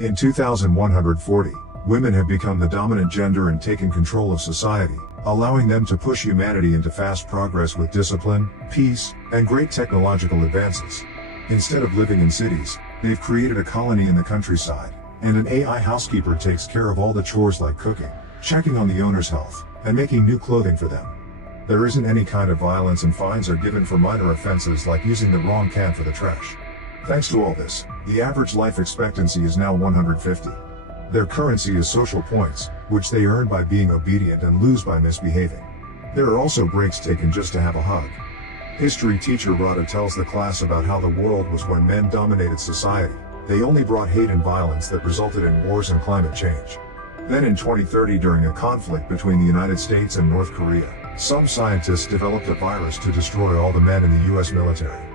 In 2140, women have become the dominant gender and taken control of society, allowing them to push humanity into fast progress with discipline, peace, and great technological advances. Instead of living in cities, they've created a colony in the countryside, and an AI housekeeper takes care of all the chores like cooking, checking on the owner's health, and making new clothing for them. There isn't any kind of violence, and fines are given for minor offenses like using the wrong can for the trash. Thanks to all this, the average life expectancy is now 150. Their currency is social points, which they earn by being obedient and lose by misbehaving. There are also breaks taken just to have a hug. History teacher Rada tells the class about how the world was when men dominated society. They only brought hate and violence that resulted in wars and climate change. Then in 2030, during a conflict between the United States and North Korea, some scientists developed a virus to destroy all the men in the US military.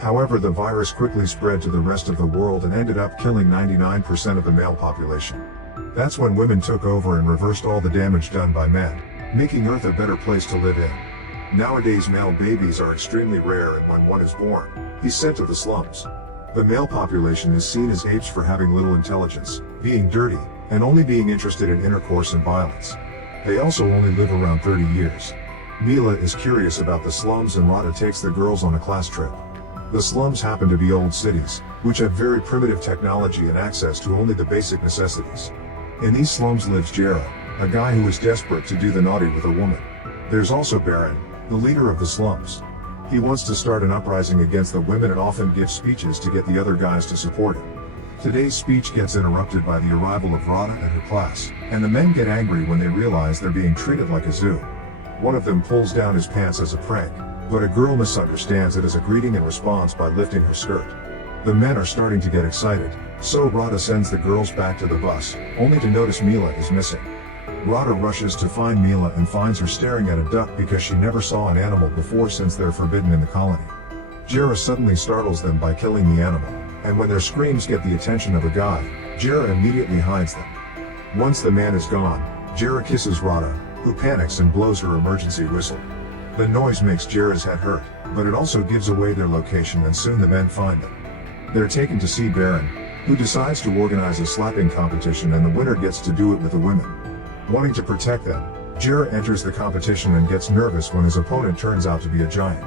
However, the virus quickly spread to the rest of the world and ended up killing 99% of the male population. That's when women took over and reversed all the damage done by men, making Earth a better place to live in. Nowadays, male babies are extremely rare, and when one is born, he's sent to the slums. The male population is seen as apes for having little intelligence, being dirty, and only being interested in intercourse and violence. They also only live around 30 years. Mila is curious about the slums, and Rada takes the girls on a class trip. The slums happen to be old cities, which have very primitive technology and access to only the basic necessities. In these slums lives Jera, a guy who is desperate to do the naughty with a woman. There's also Baron, the leader of the slums. He wants to start an uprising against the women and often gives speeches to get the other guys to support him. Today's speech gets interrupted by the arrival of Rada and her class, and the men get angry when they realize they're being treated like a zoo. One of them pulls down his pants as a prank, but a girl misunderstands it as a greeting and responds by lifting her skirt. The men are starting to get excited, so Rada sends the girls back to the bus, only to notice Mila is missing. Rada rushes to find Mila and finds her staring at a duck because she never saw an animal before, since they're forbidden in the colony. Jera suddenly startles them by killing the animal, and when their screams get the attention of a guy, Jera immediately hides them. Once the man is gone, Jera kisses Rada, who panics and blows her emergency whistle. The noise makes Jera's head hurt, but it also gives away their location, and soon the men find them. They're taken to see Baron, who decides to organize a slapping competition, and the winner gets to do it with the women. Wanting to protect them, Jera enters the competition and gets nervous when his opponent turns out to be a giant.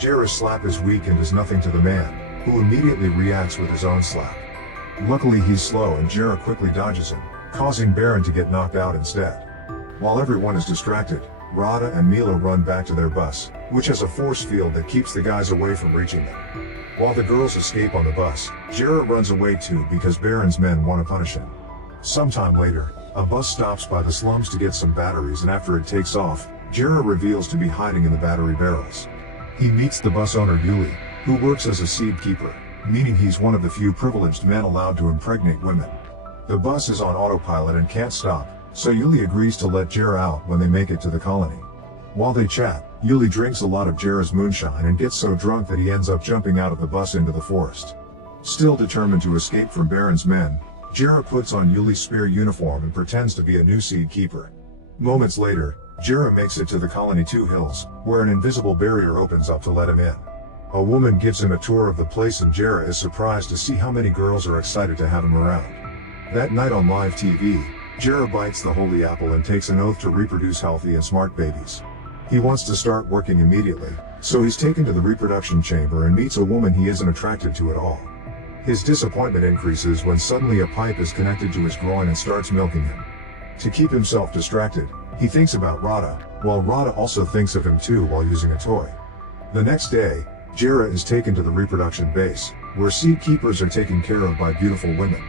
Jera's slap is weak and does nothing to the man, who immediately reacts with his own slap. Luckily he's slow, and Jera quickly dodges him, causing Baron to get knocked out instead. While everyone is distracted, Rada and Mila run back to their bus, which has a force field that keeps the guys away from reaching them. While the girls escape on the bus, Jera runs away too because Baron's men want to punish him. Sometime later, a bus stops by the slums to get some batteries, and after it takes off, Jera reveals to be hiding in the battery barrels. He meets the bus owner Yuli, who works as a seed keeper, meaning he's one of the few privileged men allowed to impregnate women. The bus is on autopilot and can't stop, so Yuli agrees to let Jera out when they make it to the colony. While they chat, Yuli drinks a lot of Jera's moonshine and gets so drunk that he ends up jumping out of the bus into the forest. Still determined to escape from Baron's men, Jera puts on Yuli's spear uniform and pretends to be a new seed keeper. Moments later, Jera makes it to the colony 2 Hills, where an invisible barrier opens up to let him in. A woman gives him a tour of the place, and Jera is surprised to see how many girls are excited to have him around. That night on live TV, Jera bites the holy apple and takes an oath to reproduce healthy and smart babies. He wants to start working immediately, so he's taken to the reproduction chamber and meets a woman he isn't attracted to at all. His disappointment increases when suddenly a pipe is connected to his groin and starts milking him. To keep himself distracted, he thinks about Rada, while Rada also thinks of him too while using a toy. The next day, Jera is taken to the reproduction base, where seed keepers are taken care of by beautiful women.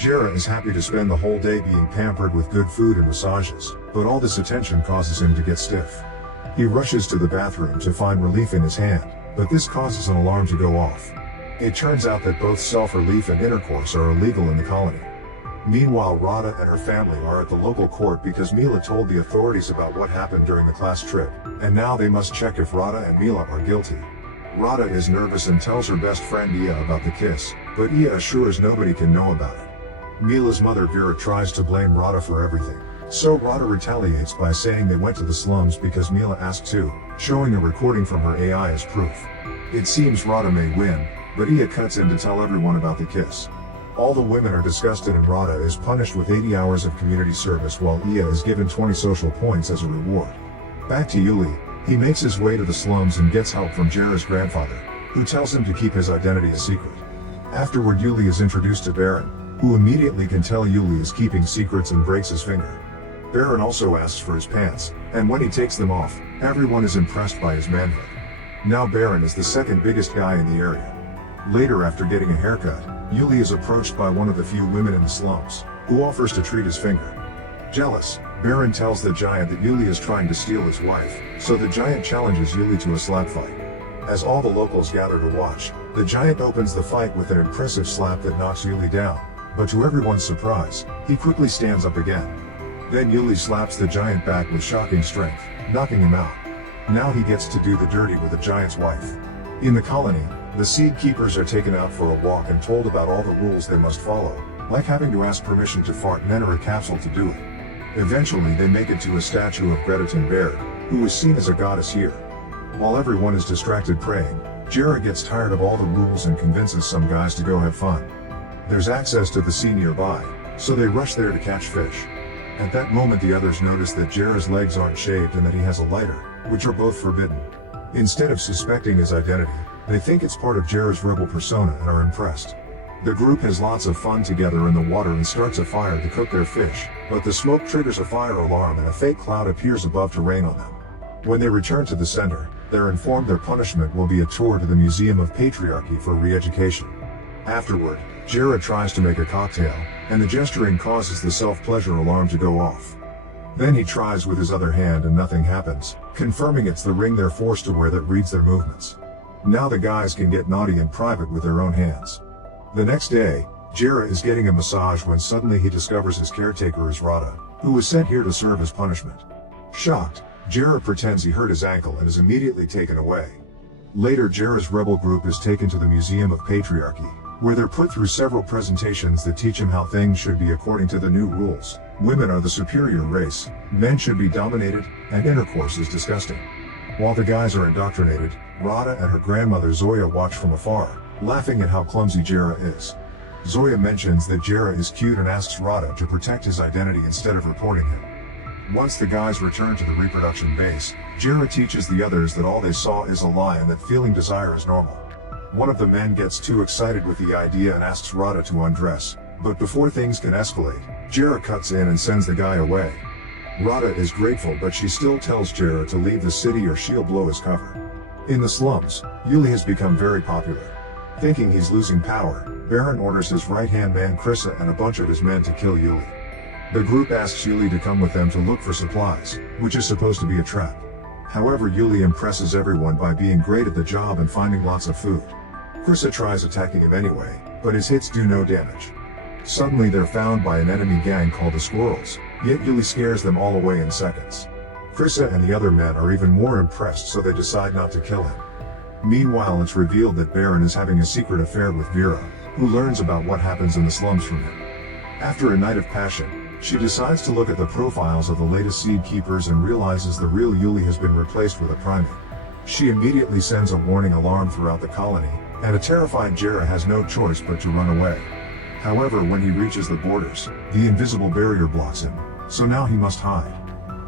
Jera is happy to spend the whole day being pampered with good food and massages, but all this attention causes him to get stiff. He rushes to the bathroom to find relief in his hand, but this causes an alarm to go off. It turns out that both self-relief and intercourse are illegal in the colony. Meanwhile, Rada and her family are at the local court because Mila told the authorities about what happened during the class trip, and now they must check if Rada and Mila are guilty. Rada is nervous and tells her best friend Iya about the kiss, but Iya assures nobody can know about it. Mila's mother Vera tries to blame Rada for everything, so Rada retaliates by saying they went to the slums because Mila asked to, showing a recording from her AI as proof. It seems Rada may win, but Iya cuts in to tell everyone about the kiss. All the women are disgusted and Rada is punished with 80 hours of community service while Iya is given 20 social points as a reward. Back to Yuli, he makes his way to the slums and gets help from Jera's grandfather, who tells him to keep his identity a secret. Afterward, Yuli is introduced to Baron, who immediately can tell Yuli is keeping secrets and breaks his finger. Baron also asks for his pants, and when he takes them off, everyone is impressed by his manhood. Now Baron is the second biggest guy in the area. Later, after getting a haircut, Yuli is approached by one of the few women in the slums, who offers to treat his finger. Jealous, Baron tells the giant that Yuli is trying to steal his wife, so the giant challenges Yuli to a slap fight. As all the locals gather to watch, the giant opens the fight with an impressive slap that knocks Yuli down, but to everyone's surprise, he quickly stands up again. Then Yuli slaps the giant back with shocking strength, knocking him out. Now he gets to do the dirty with the giant's wife. In the colony, the seed keepers are taken out for a walk and told about all the rules they must follow, like having to ask permission to fart and enter a capsule to do it. Eventually they make it to a statue of Greta Thunberg, who is seen as a goddess here. While everyone is distracted praying, Jera gets tired of all the rules and convinces some guys to go have fun. There's access to the sea nearby, so they rush there to catch fish. At that moment the others notice that Jera's legs aren't shaved and that he has a lighter, which are both forbidden. Instead of suspecting his identity, they think it's part of Jera's rebel persona and are impressed. The group has lots of fun together in the water and starts a fire to cook their fish, but the smoke triggers a fire alarm and a fake cloud appears above to rain on them. When they return to the center, they're informed their punishment will be a tour to the Museum of Patriarchy for re-education. Afterward, Jera tries to make a cocktail, and the gesturing causes the self-pleasure alarm to go off. Then he tries with his other hand and nothing happens, confirming it's the ring they're forced to wear that reads their movements. Now the guys can get naughty in private with their own hands. The next day, Jera is getting a massage when suddenly he discovers his caretaker is Rada, who was sent here to serve as punishment. Shocked, Jera pretends he hurt his ankle and is immediately taken away. Later, Jera's rebel group is taken to the Museum of Patriarchy, where they're put through several presentations that teach him how things should be according to the new rules. Women are the superior race, men should be dominated, and intercourse is disgusting. While the guys are indoctrinated, Rada and her grandmother Zoya watch from afar, laughing at how clumsy Jera is. Zoya mentions that Jera is cute and asks Rada to protect his identity instead of reporting him. Once the guys return to the reproduction base, Jera teaches the others that all they saw is a lie and that feeling desire is normal. One of the men gets too excited with the idea and asks Rada to undress, but before things can escalate, Jera cuts in and sends the guy away. Rada is grateful, but she still tells Jera to leave the city or she'll blow his cover. In the slums, Yuli has become very popular. Thinking he's losing power, Baron orders his right-hand man Krissa and a bunch of his men to kill Yuli. The group asks Yuli to come with them to look for supplies, which is supposed to be a trap. However, Yuli impresses everyone by being great at the job and finding lots of food. Krissa tries attacking him anyway, but his hits do no damage. Suddenly they're found by an enemy gang called the Squirrels, yet Yuli scares them all away in seconds. Krissa and the other men are even more impressed, so they decide not to kill him. Meanwhile, it's revealed that Baron is having a secret affair with Vera, who learns about what happens in the slums from him. After a night of passion, she decides to look at the profiles of the latest seed keepers and realizes the real Yuli has been replaced with a primate. She immediately sends a warning alarm throughout the colony, and a terrified Jera has no choice but to run away. However, when he reaches the borders, the invisible barrier blocks him, so now he must hide.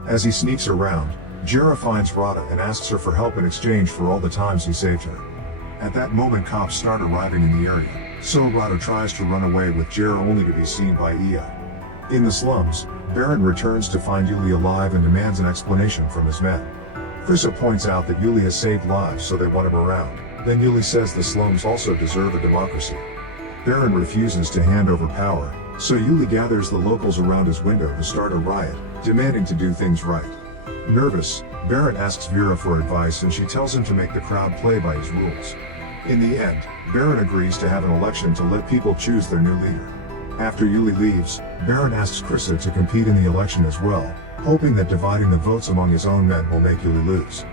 As he sneaks around, Jera finds Rada and asks her for help in exchange for all the times he saved her. At that moment, cops start arriving in the area, so Rada tries to run away with Jera only to be seen by Iya. In the slums, Baron returns to find Yuli alive and demands an explanation from his men. Krissa points out that Yuli has saved lives, so they want him around. Then Yuli says the slums also deserve a democracy. Baron refuses to hand over power, so Yuli gathers the locals around his window to start a riot, demanding to do things right. Nervous, Baron asks Vera for advice and she tells him to make the crowd play by his rules. In the end, Baron agrees to have an election to let people choose their new leader. After Yuli leaves, Baron asks Krissa to compete in the election as well, hoping that dividing the votes among his own men will make Yuli lose.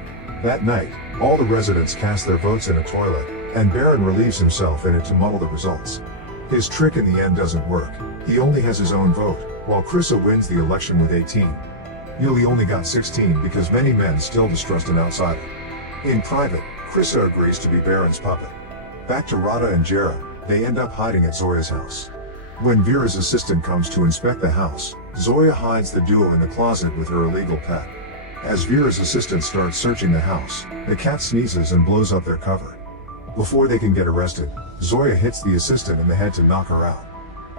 That night, all the residents cast their votes in a toilet, and Baron relieves himself in it to muddle the results. His trick in the end doesn't work. He only has his own vote, while Krissa wins the election with 18. Yuli only got 16 because many men still distrust an outsider. In private, Krissa agrees to be Baron's puppet. Back to Rada and Jera, they end up hiding at Zoya's house. When Vera's assistant comes to inspect the house, Zoya hides the duo in the closet with her illegal pet. As Vera's assistant starts searching the house, the cat sneezes and blows up their cover. Before they can get arrested, Zoya hits the assistant in the head to knock her out.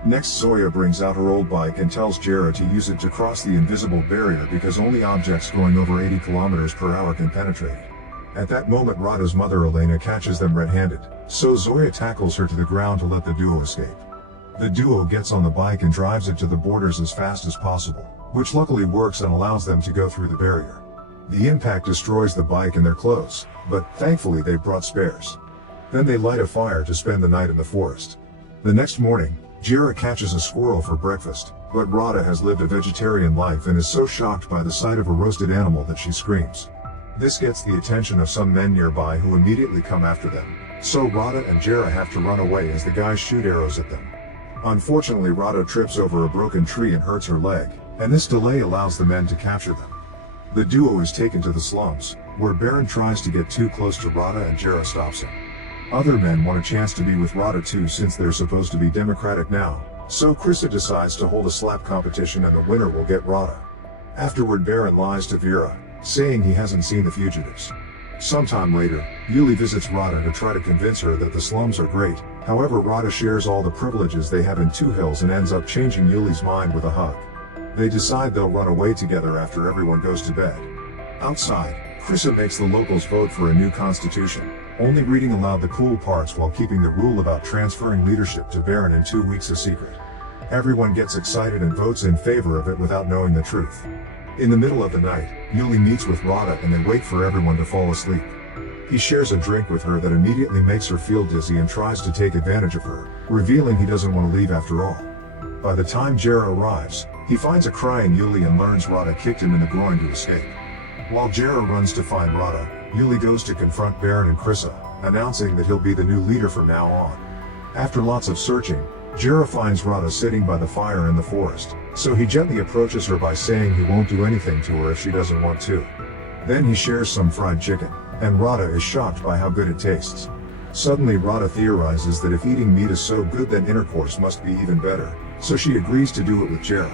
Next, Zoya brings out her old bike and tells Jera to use it to cross the invisible barrier because only objects going over 80 kilometers per hour can penetrate it. At that moment, Rada's mother Elena catches them red-handed, so Zoya tackles her to the ground to let the duo escape. The duo gets on the bike and drives it to the borders as fast as possible, which luckily works and allows them to go through the barrier. The impact destroys the bike and their clothes, but thankfully they brought spares. Then they light a fire to spend the night in the forest. The next morning, Jera catches a squirrel for breakfast, but Rada has lived a vegetarian life and is so shocked by the sight of a roasted animal that she screams. This gets the attention of some men nearby who immediately come after them, so Rada and Jera have to run away as the guys shoot arrows at them. Unfortunately, Rada trips over a broken tree and hurts her leg, and this delay allows the men to capture them. The duo is taken to the slums, where Baron tries to get too close to Rada and Jera stops him. Other men want a chance to be with Rada too since they're supposed to be democratic now, so Krista decides to hold a slap competition and the winner will get Rada. Afterward, Baron lies to Vera, saying he hasn't seen the fugitives. Sometime later, Yuli visits Rada to try to convince her that the slums are great. However, Rada shares all the privileges they have in Two Hills and ends up changing Yuli's mind with a hug. They decide they'll run away together after everyone goes to bed. Outside, Krista makes the locals vote for a new constitution, only reading aloud the cool parts while keeping the rule about transferring leadership to Baron in 2 weeks a secret. Everyone gets excited and votes in favor of it without knowing the truth. In the middle of the night, Yuli meets with Rada and they wait for everyone to fall asleep. He shares a drink with her that immediately makes her feel dizzy and tries to take advantage of her, revealing he doesn't want to leave after all. By the time Jera arrives, he finds a crying Yuli and learns Rada kicked him in the groin to escape. While Jera runs to find Rada, Yuli goes to confront Baron and Krissa, announcing that he'll be the new leader from now on. After lots of searching, Jera finds Rada sitting by the fire in the forest, so he gently approaches her by saying he won't do anything to her if she doesn't want to. Then he shares some fried chicken, and Rada is shocked by how good it tastes. Suddenly Rada theorizes that if eating meat is so good then intercourse must be even better, so she agrees to do it with Jera.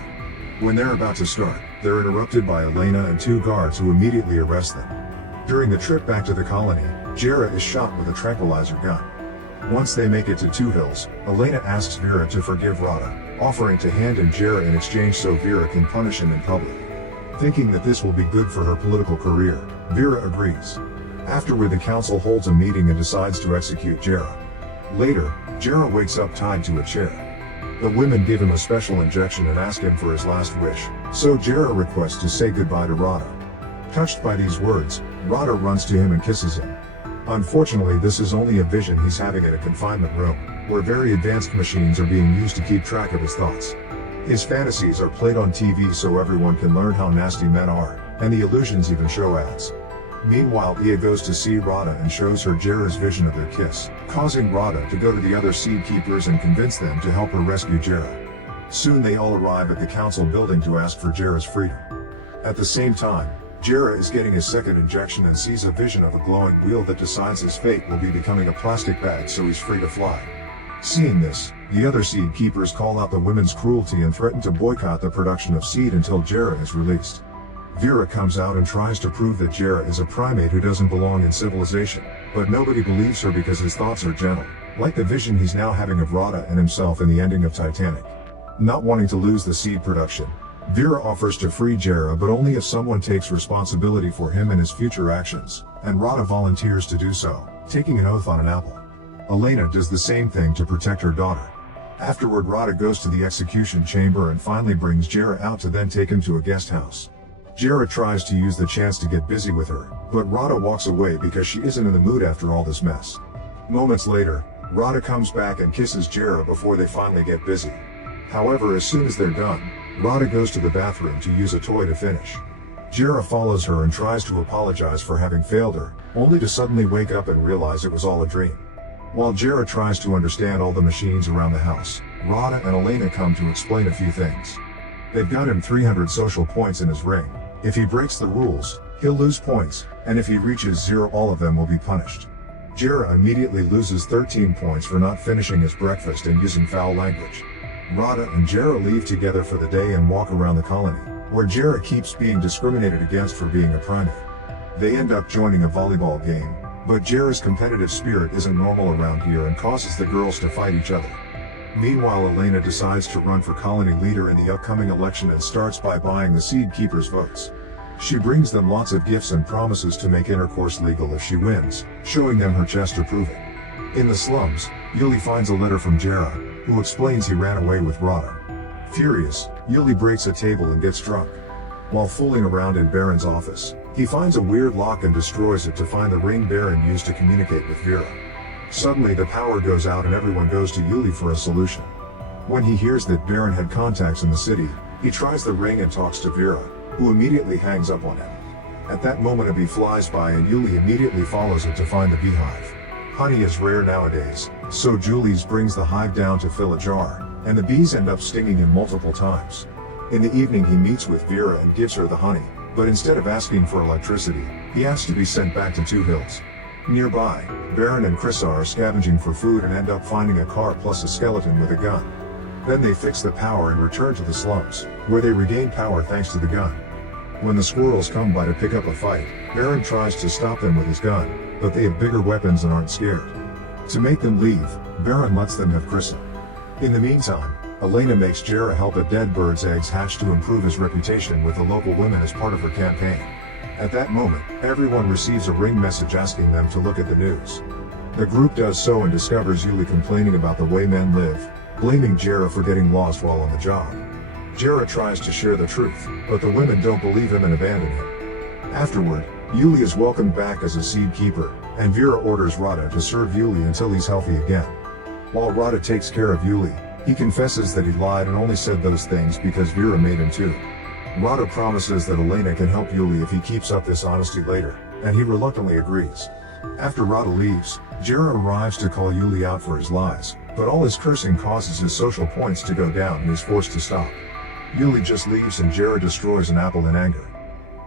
When they're about to start, they're interrupted by Elena and 2 guards who immediately arrest them. During the trip back to the colony, Jera is shot with a tranquilizer gun. Once they make it to Two Hills, Elena asks Vera to forgive Rada, offering to hand him Jera in exchange so Vera can punish him in public. Thinking that this will be good for her political career, Vera agrees. Afterward, the council holds a meeting and decides to execute Jera. Later, Jera wakes up tied to a chair. The women give him a special injection and ask him for his last wish, so Jera requests to say goodbye to Rada. Touched by these words, Rada runs to him and kisses him. Unfortunately, this is only a vision he's having in a confinement room, where very advanced machines are being used to keep track of his thoughts. His fantasies are played on TV so everyone can learn how nasty men are, and the illusions even show ads. Meanwhile, Ia goes to see Rada and shows her Jera's vision of their kiss, causing Rada to go to the other seed keepers and convince them to help her rescue Jera. Soon they all arrive at the council building to ask for Jera's freedom. At the same time, Jera is getting his second injection and sees a vision of a glowing wheel that decides his fate will be becoming a plastic bag so he's free to fly. Seeing this, the other seed keepers call out the women's cruelty and threaten to boycott the production of seed until Jera is released. Vera comes out and tries to prove that Jera is a primate who doesn't belong in civilization, but nobody believes her because his thoughts are gentle, like the vision he's now having of Rada and himself in the ending of Titanic. Not wanting to lose the seed production, Vera offers to free Jera but only if someone takes responsibility for him and his future actions, and Rada volunteers to do so, taking an oath on an apple. Elena does the same thing to protect her daughter. Afterward, Rada goes to the execution chamber and finally brings Jera out to then take him to a guest house. Jera tries to use the chance to get busy with her, but Rada walks away because she isn't in the mood after all this mess. Moments later, Rada comes back and kisses Jera before they finally get busy. However, as soon as they're done, Rada goes to the bathroom to use a toy to finish. Jera follows her and tries to apologize for having failed her, only to suddenly wake up and realize it was all a dream. While Jera tries to understand all the machines around the house, Rada and Elena come to explain a few things. They've got him 300 social points in his ring. If he breaks the rules, he'll lose points, and if he reaches 0, all of them will be punished. Jera immediately loses 13 points for not finishing his breakfast and using foul language. Rada and Jera leave together for the day and walk around the colony, where Jera keeps being discriminated against for being a primate. They end up joining a volleyball game, but Jera's competitive spirit isn't normal around here and causes the girls to fight each other. Meanwhile, Elena decides to run for colony leader in the upcoming election and starts by buying the Seed Keepers' votes. She brings them lots of gifts and promises to make intercourse legal if she wins, showing them her chest approval. In the slums, Yuli finds a letter from Jera, who explains he ran away with Rada. Furious, Yuli breaks a table and gets drunk. While fooling around in Baron's office, he finds a weird lock and destroys it to find the ring Baron used to communicate with Vera. Suddenly the power goes out and everyone goes to Yuli for a solution. When he hears that Baron had contacts in the city, he tries the ring and talks to Vera, who immediately hangs up on him. At that moment a bee flies by and Yuli immediately follows it to find the beehive. Honey is rare nowadays, so Julius brings the hive down to fill a jar, and the bees end up stinging him multiple times. In the evening he meets with Vera and gives her the honey, but instead of asking for electricity, he asks to be sent back to Two Hills. Nearby, Baron and Krissa are scavenging for food and end up finding a car plus a skeleton with a gun. Then they fix the power and return to the slums, where they regain power thanks to the gun. When the squirrels come by to pick up a fight, Baron tries to stop them with his gun, but they have bigger weapons and aren't scared. To make them leave, Baron lets them have Krissa. In the meantime, Elena makes Jera help a dead bird's eggs hatch to improve his reputation with the local women as part of her campaign. At that moment, everyone receives a ring message asking them to look at the news. The group does so and discovers Yuli complaining about the way men live, blaming Jera for getting lost while on the job. Jera tries to share the truth, but the women don't believe him and abandon him. Afterward, Yuli is welcomed back as a seed keeper, and Vera orders Rada to serve Yuli until he's healthy again. While Rada takes care of Yuli, he confesses that he lied and only said those things because Vera made him to. Rada promises that Elena can help Yuli if he keeps up this honesty later, and he reluctantly agrees. After Rada leaves, Jera arrives to call Yuli out for his lies, but all his cursing causes his social points to go down and he's forced to stop. Yuli just leaves and Jera destroys an apple in anger.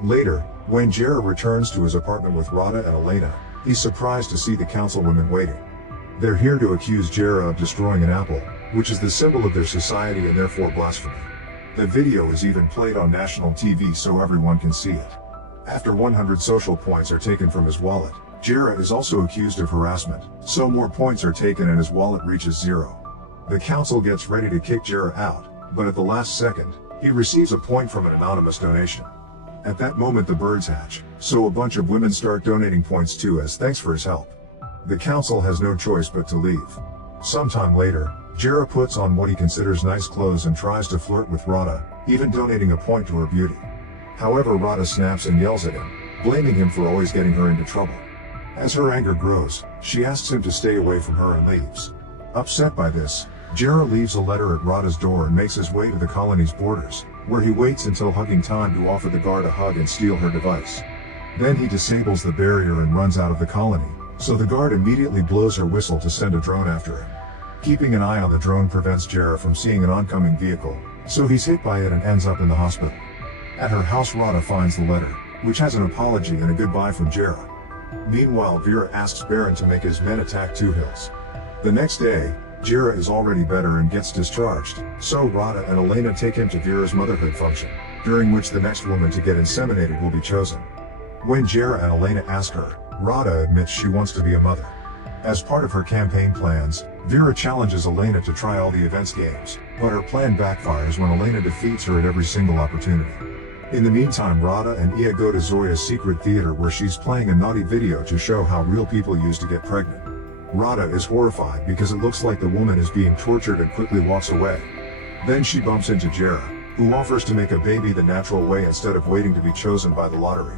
Later, when Jera returns to his apartment with Rada and Elena, he's surprised to see the councilwomen waiting. They're here to accuse Jera of destroying an apple, which is the symbol of their society and therefore blasphemy. The video is even played on national TV so everyone can see it. After 100 social points are taken from his wallet, Jera is also accused of harassment, so more points are taken and his wallet reaches 0. The council gets ready to kick Jera out, but at the last second, he receives a point from an anonymous donation. At that moment the birds hatch, so a bunch of women start donating points too as thanks for his help. The council has no choice but to leave. Sometime later, Jera puts on what he considers nice clothes and tries to flirt with Rada, even donating a point to her beauty. However, Rada snaps and yells at him, blaming him for always getting her into trouble. As her anger grows, she asks him to stay away from her and leaves. Upset by this, Jera leaves a letter at Rada's door and makes his way to the colony's borders, where he waits until hugging time to offer the guard a hug and steal her device. Then he disables the barrier and runs out of the colony, so the guard immediately blows her whistle to send a drone after him. Keeping an eye on the drone prevents Jera from seeing an oncoming vehicle, so he's hit by it and ends up in the hospital. At her house Rada finds the letter, which has an apology and a goodbye from Jera. Meanwhile Vera asks Baron to make his men attack Two Hills. The next day, Jera is already better and gets discharged, so Rada and Elena take him to Vera's motherhood function, during which the next woman to get inseminated will be chosen. When Jera and Elena ask her, Rada admits she wants to be a mother. As part of her campaign plans, Vera challenges Elena to try all the events games, but her plan backfires when Elena defeats her at every single opportunity. In the meantime Rada and Ia go to Zoya's secret theater where she's playing a naughty video to show how real people used to get pregnant. Rada is horrified because it looks like the woman is being tortured and quickly walks away. Then she bumps into Jera, who offers to make a baby the natural way instead of waiting to be chosen by the lottery.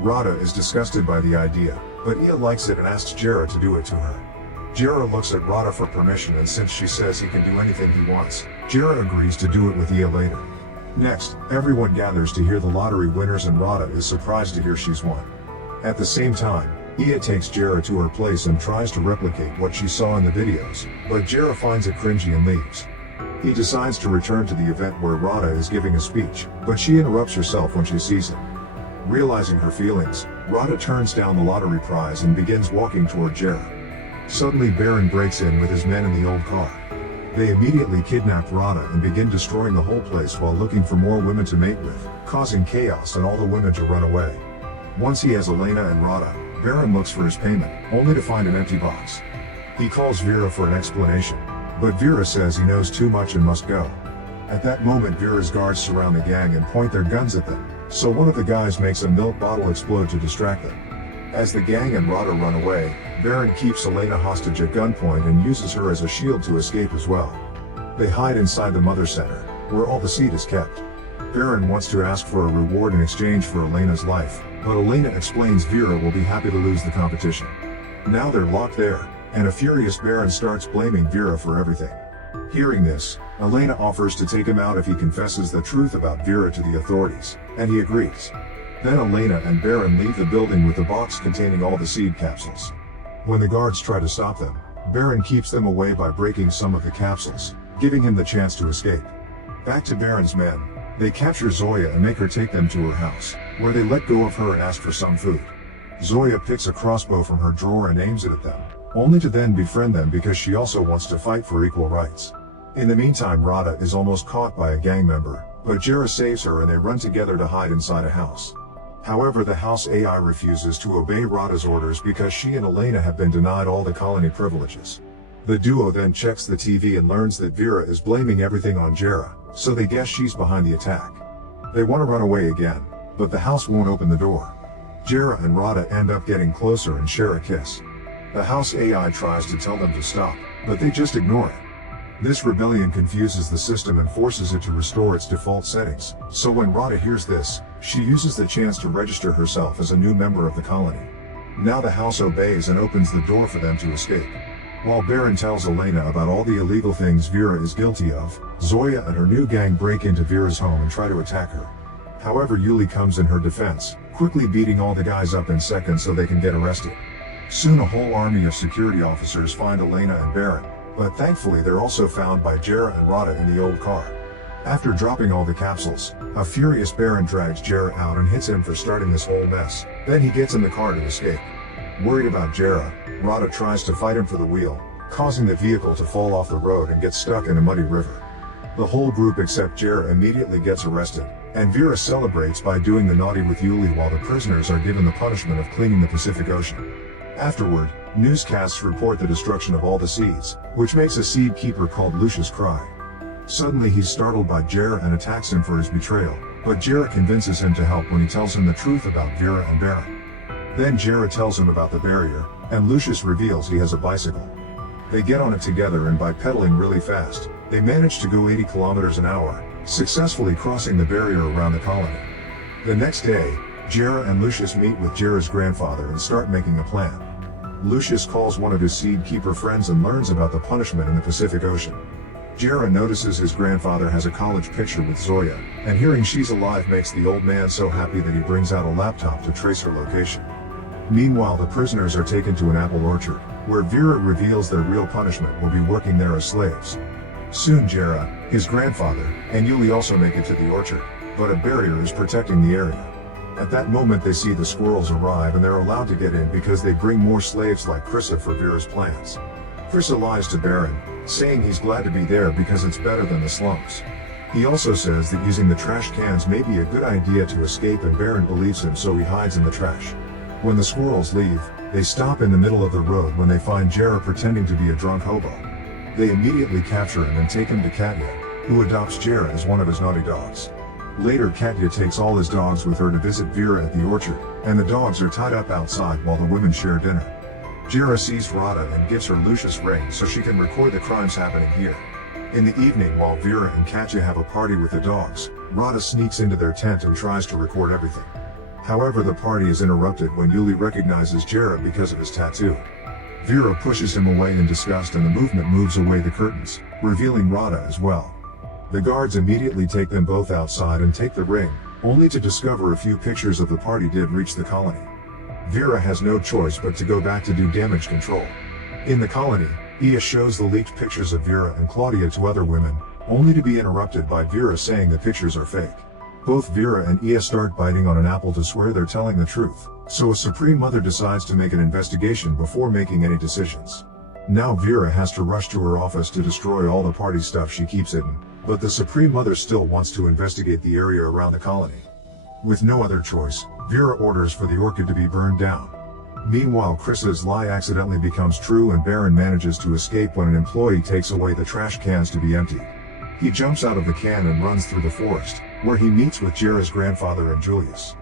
Rada is disgusted by the idea, but Ia likes it and asks Jera to do it to her. Jera looks at Rada for permission and since she says he can do anything he wants, Jera agrees to do it with Ia later. Next, everyone gathers to hear the lottery winners and Rada is surprised to hear she's won. At the same time, Ia takes Jera to her place and tries to replicate what she saw in the videos, but Jera finds it cringy and leaves. He decides to return to the event where Rada is giving a speech, but she interrupts herself when she sees him. Realizing her feelings, Rada turns down the lottery prize and begins walking toward Jera. Suddenly Baron breaks in with his men in the old car. They immediately kidnap Rada and begin destroying the whole place while looking for more women to mate with, causing chaos and all the women to run away. Once he has Elena and Rada, Baron looks for his payment, only to find an empty box. He calls Vera for an explanation, but Vera says he knows too much and must go. At that moment Vera's guards surround the gang and point their guns at them, so one of the guys makes a milk bottle explode to distract them. As the gang and Rada run away, Baron keeps Elena hostage at gunpoint and uses her as a shield to escape as well. They hide inside the Mother Center, where all the seed is kept. Baron wants to ask for a reward in exchange for Elena's life, but Elena explains Vera will be happy to lose the competition. Now they're locked there, and a furious Baron starts blaming Vera for everything. Hearing this, Elena offers to take him out if he confesses the truth about Vera to the authorities, and he agrees. Then Elena and Baron leave the building with the box containing all the seed capsules. When the guards try to stop them, Baron keeps them away by breaking some of the capsules, giving him the chance to escape. Back to Baron's men, they capture Zoya and make her take them to her house, where they let go of her and ask for some food. Zoya picks a crossbow from her drawer and aims it at them, only to then befriend them because she also wants to fight for equal rights. In the meantime, Rada is almost caught by a gang member, but Jera saves her and they run together to hide inside a house. However, the house AI refuses to obey Rada's orders because she and Elena have been denied all the colony privileges. The duo then checks the TV and learns that Vera is blaming everything on Jera, so they guess she's behind the attack. They want to run away again, but the house won't open the door. Jera and Rada end up getting closer and share a kiss. The house AI tries to tell them to stop, but they just ignore it. This rebellion confuses the system and forces it to restore its default settings, so when Rada hears this, she uses the chance to register herself as a new member of the colony. Now the house obeys and opens the door for them to escape. While Baron tells Elena about all the illegal things Vera is guilty of, Zoya and her new gang break into Vera's home and try to attack her. However, Yuli comes in her defense, quickly beating all the guys up in seconds so they can get arrested. Soon a whole army of security officers find Elena and Baron, but thankfully they're also found by Jera and Rada in the old car. After dropping all the capsules, a furious Baron drags Jera out and hits him for starting this whole mess. Then he gets in the car to escape. Worried about Jera, Rada tries to fight him for the wheel, causing the vehicle to fall off the road and get stuck in a muddy river. The whole group except Jera immediately gets arrested, and Vera celebrates by doing the naughty with Yuli while the prisoners are given the punishment of cleaning the Pacific Ocean. Afterward, newscasts report the destruction of all the seeds, which makes a seed keeper called Lucius cry. Suddenly he's startled by Jera and attacks him for his betrayal, but Jera convinces him to help when he tells him the truth about Vera and Baron. Then Jera tells him about the barrier, and Lucius reveals he has a bicycle. They get on it together and by pedaling really fast, they manage to go 80 kilometers an hour, successfully crossing the barrier around the colony. The next day, Jera and Lucius meet with Jera's grandfather and start making a plan. Lucius calls one of his seed keeper friends and learns about the punishment in the Pacific Ocean. Jera notices his grandfather has a college picture with Zoya, and hearing she's alive makes the old man so happy that he brings out a laptop to trace her location. Meanwhile, the prisoners are taken to an apple orchard, where Vera reveals their real punishment will be working there as slaves. Soon Jera, his grandfather, and Yuli also make it to the orchard, but a barrier is protecting the area. At that moment they see the squirrels arrive and they're allowed to get in because they bring more slaves like Krissa for Vera's plans. Krissa lies to Baron, saying he's glad to be there because it's better than the slums. He also says that using the trash cans may be a good idea to escape, and Baron believes him, so he hides in the trash. When the squirrels leave, they stop in the middle of the road when they find Jera pretending to be a drunk hobo. They immediately capture him and take him to Katya, who adopts Jera as one of his naughty dogs. Later, Katya takes all his dogs with her to visit Vera at the orchard, and the dogs are tied up outside while the women share dinner. Jera sees Rada and gives her Lucius' ring so she can record the crimes happening here. In the evening, while Vera and Katya have a party with the dogs, Rada sneaks into their tent and tries to record everything. However, the party is interrupted when Yuli recognizes Jera because of his tattoo. Vera pushes him away in disgust and the movement moves away the curtains, revealing Rada as well. The guards immediately take them both outside and take the ring, only to discover a few pictures of the party did reach the colony. Vera has no choice but to go back to do damage control. In the colony, Ia shows the leaked pictures of Vera and Claudia to other women, only to be interrupted by Vera saying the pictures are fake. Both Vera and Ia start biting on an apple to swear they're telling the truth, so a Supreme Mother decides to make an investigation before making any decisions. Now Vera has to rush to her office to destroy all the party stuff she keeps hidden, but the Supreme Mother still wants to investigate the area around the colony. With no other choice, Vera orders for the orchid to be burned down. Meanwhile, Chris's lie accidentally becomes true and Baron manages to escape when an employee takes away the trash cans to be emptied. He jumps out of the can and runs through the forest, where he meets with Jera's grandfather and Julius.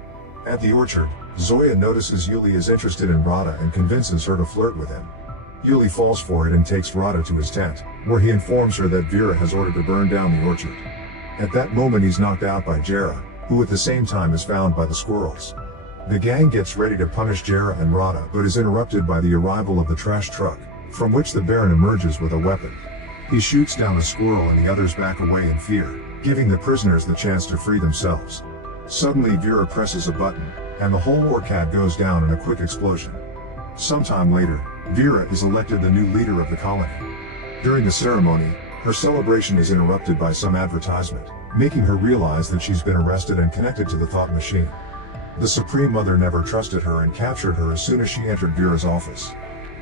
At the orchard, Zoya notices Yuli is interested in Rada and convinces her to flirt with him. Yuli falls for it and takes Rada to his tent, where he informs her that Vera has ordered to burn down the orchard. At that moment he's knocked out by Jera, who at the same time is found by the squirrels. The gang gets ready to punish Jera and Rada but is interrupted by the arrival of the trash truck, from which the Baron emerges with a weapon. He shoots down the squirrel and the others back away in fear, giving the prisoners the chance to free themselves. Suddenly Vera presses a button, and the whole orchid goes down in a quick explosion. Sometime later, Vera is elected the new leader of the colony. During the ceremony, her celebration is interrupted by some advertisement, making her realize that she's been arrested and connected to the thought machine. The Supreme Mother never trusted her and captured her as soon as she entered Vera's office.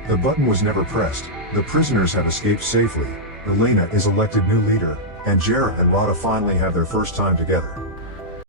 The button was never pressed, the prisoners have escaped safely, Elena is elected new leader, and Jera and Rada finally have their first time together.